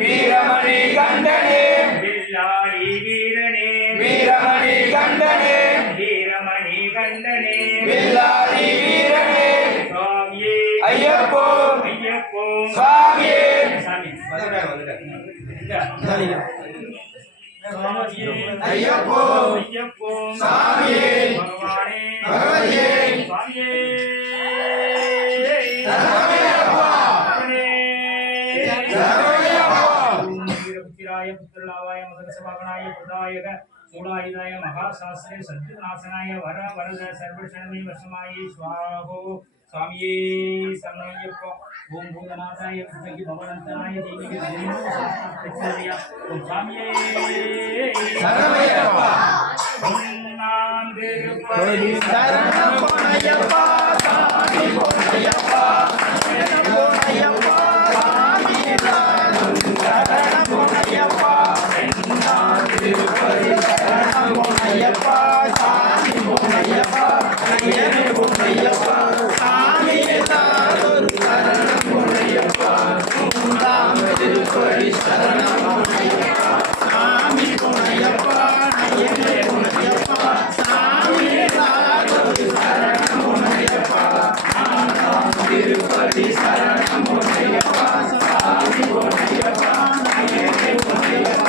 வீரமணி கண்டனே வீரமணி கண்டனே வீரமணி கண்டனே வில்லாளி வீரனே சுவாமியே ஐயப்போ ஐயப்போ சுவாமியே சாமி ஐயப்போ ஐயப்போ சுவாமியே பகவானே பகவதியே சுவாமியே मूलायुधाय महाशास्त्रे सज्जनाशनाय वर वरद सर्वक्षणमे वशमाये स्वाहो स्वामिये शरणमय्यप्प ओम भूतनाथाय विद्महे भवनन्तनाय धीमहि तन्नो प्रचोदयात् ओम स्वामिये शरणमय्यप्प नाम देवपरि शरणमय्यप्प स्वामी बोलयप्प शरणमय्यप्प स्वामी शरणमय्यप्प திருப்பதி சரணம் பொன்னையப்பா சாமி பொன்னையப்பா ஐயனே பொன்னையப்பா சாமி எல்லாரும் சரணம் பொன்னையப்பா மூன்றாம் திருப்பதி சரணம் பொன்னையப்பா சாமி பொன்னையப்பா ஐயனே பொன்னையப்பா சாமி எல்லாரும் சரணம் பொன்னையப்பா நான்காம் திருப்பதி சரணம் பொன்னையப்பா சாமி பொன்னையப்பா ஐயனே பொன்னையப்பா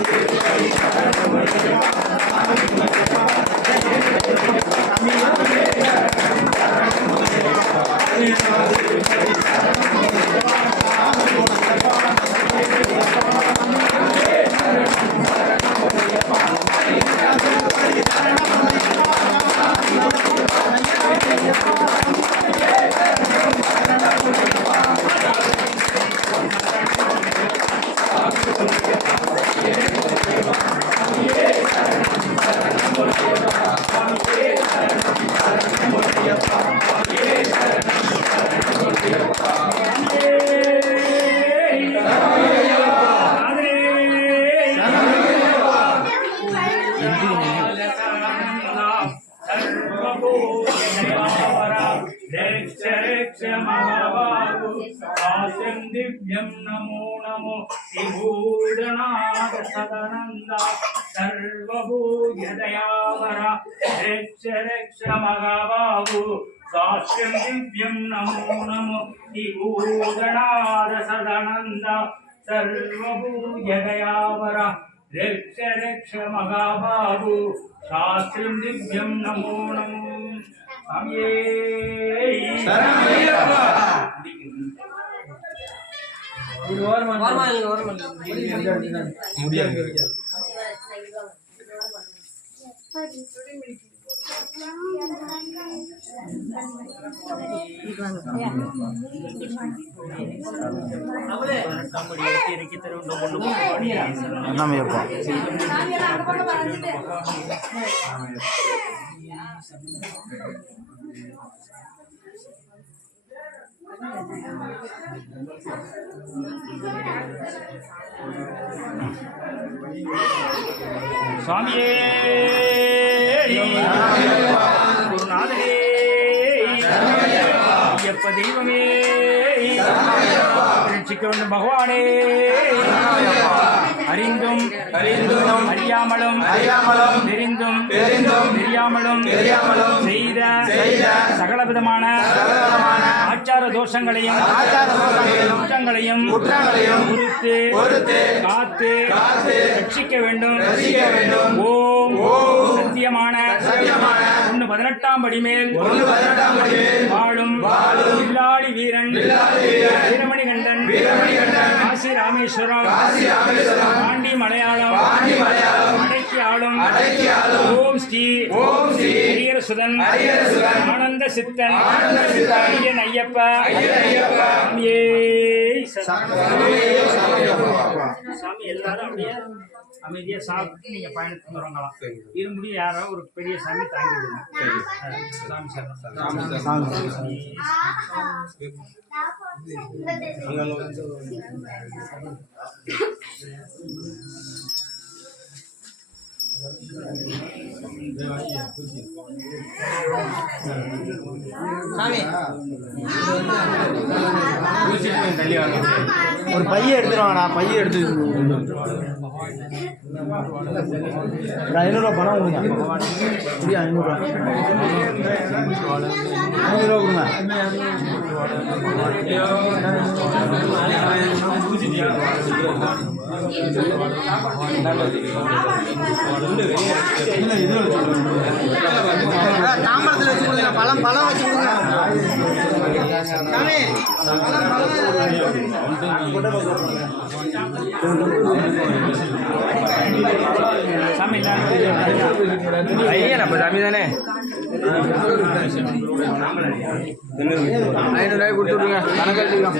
Thank you. नमो नमो विभूषणाद सदानंद सर्वभूतदयावर रक्ष रक्ष महाबाहु साक्ष्यं दिव्यं नमो नमो विभूषणाद सदानंद सर्वभूतदयावर रक्ष रक्ष महाबाहु शास्त्रं दिव्यं नमो नमो स्वामिये சரணமையப்பா. முடியாது. சரணமையப்பா. स्वामिये गुरुनाथने अय्यप्प दैवमे रक्षिकवन्न भगवाने அறிந்தும் அறியாமலும் தெரிந்தும் தெரியாமலும் செய்த சகலவிதமான ஆச்சார தோஷங்களையும் குற்றங்களையும் பொறுத்து காத்து ரட்சிக்க வேண்டும். ஓம் சத்தியமான 1:18 படி மேல் வாழும் வில்லாளி வீரன் வீரமணிகண்டன் காசி ராமேஸ்வரம் பாண்டி மலையாளம் அடக்கி ஆளும் ஓம் ஸ்ரீ ஹரியரசுதன் ஆனந்த சித்தன் ஐயன் ஐயப்ப சாமி எல்லாரும் அப்படியே அமைதியா சாப்பிட்டு நீங்க பயணத்துக்கு தொடங்கலாம். இருமுடி யாரோ ஒரு பெரிய சாமி தாங்கி விடுங்க. சாமி ஒரு பைய எடுத்துருவாங்கண்ணா. பைய எடுத்து ஒரு 500 பணம் கொடுங்க. 500 கொடுங்க. தாம்பரத்தில் வச்சு கொடுங்க. பழம் வச்சு கொடுங்க. சாமி ஐயா நம்ம சாமி தானே. 500 கொடுத்துட்ருங்க. கணக்கு எடுத்துக்கலாம்.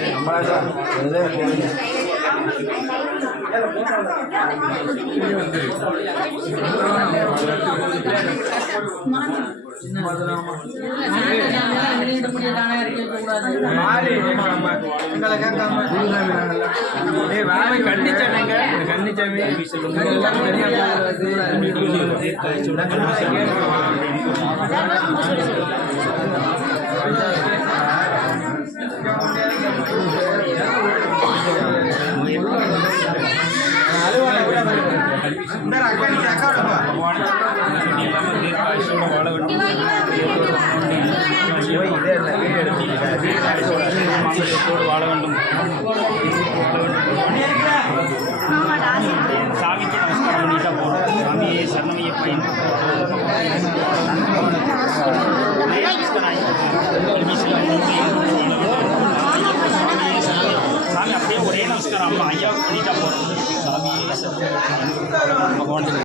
வாழ வேண்டும். சாமிக்கு நமஸ்காரம் பண்ணிட்டா போதும். சாமியே சரணமையப்பா. சாமி அப்படியே ஒரே நமஸ்காரம் ஐயா பண்ணிட்டா போதும். சாமியே சரணமையப்பா.